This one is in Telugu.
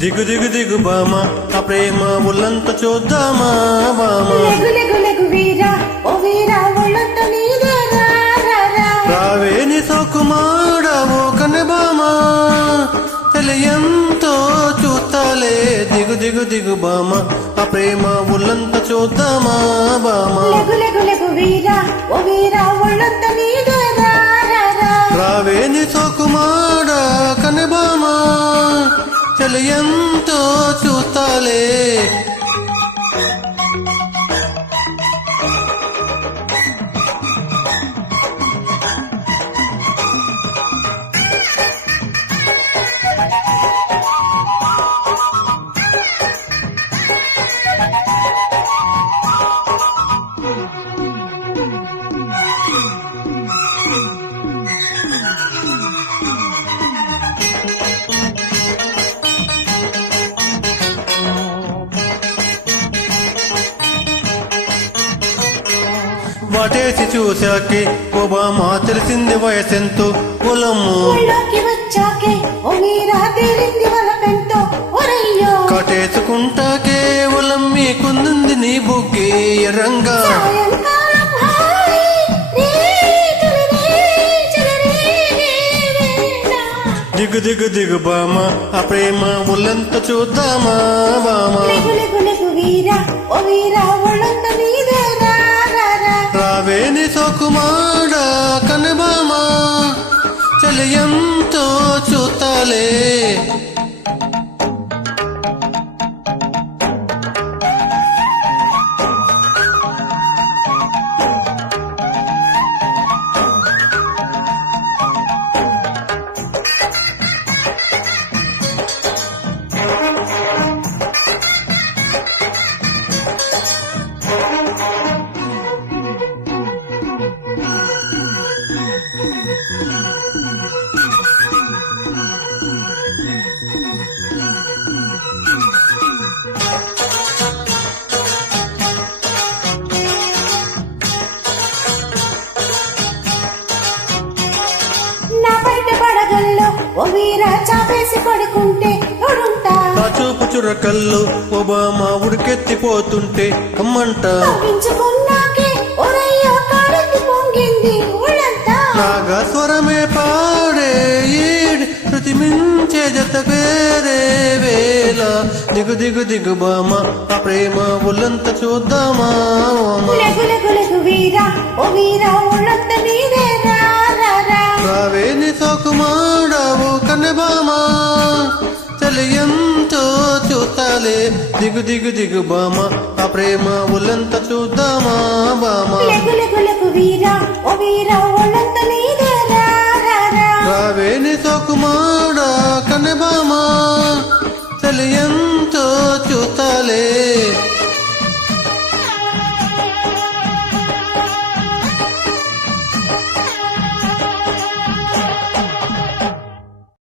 దిగు దిగు దిగు బామా ఆ ప్రేమ ఒళ్ళంత చూద్దామా బామా లెగు లెగు లెగు వీరా ఓ వీరా ఒళ్ళంత నీదేరా రావేని సోకుమాడవో కన్నె బామా తెలియంతో చూస్తాలే దిగు దిగు దిగు బామా ఆ ప్రేమ ఒళ్ళంత చూద్దామా బామా లెగు లెగు లెగు వీరా ఓ వీరా ఒళ్ళంత నీదేరా రావేని సోకుమాడ కన్నె బామా తెలియంతో చూస్తాలే వాటేసి చూశాకే ఒబామా తెలిసింది వయసెంతో పొలము ఒళ్ళోకి వచ్చాకే ఓ వీరా తేలింది వలపెంతో ఒరయ్యో కటేసుకుంటాకే ఒలం మీకుంది నీ బుగ్గే రంగా సాయంకాలం హాయి రే చలరే వేళ దిగు దిగు దిగు బామా ఆ ప్రేమ ఒళ్ళంత చూద్దామా బామా లెగు లెగు లెగు వీరా ఓ వీరా ఒళ్ళంత నీదేరా రావేని సోకుమాడ కన్నె బామా తెలియంతో చూస్తాలే నా బయట పడగల్లో ఓ వీరా చాపేసి పడుకుంటే తోడుంటా నా చూపు చురకల్లో ఒబామా ఉడికెత్తిపోతుంటే కమ్మంట తవ్వించుకున్నాకే ఒరయ్యో కాడెత్తి పొంగింది ఒళ్ళంతా నాగా స్వరమే పాడే ఏడి శృతి మించే జత పేరే వేళ దిగు దిగు దిగు బామా ఆ ప్రేమ ఒళ్ళంత చూద్దామా లెగు లెగు లెగు వీరా ఓ వీరా ఒళ్ళంత నీదేరా రావేని సోకుమాడవు కన్నె బామా తెలియంతో చూస్తాలే దిగు దిగు దిగు బామా ఆ ప్రేమ ఒళ్ళంత చూద్దామా బామా లెగు లెగు లెగు వీరా ఓ వీరా ఒళ్ళంత నీదేరా రావేని సోకుమాడ కన్నె బామా తెలియంతో చూస్తాలే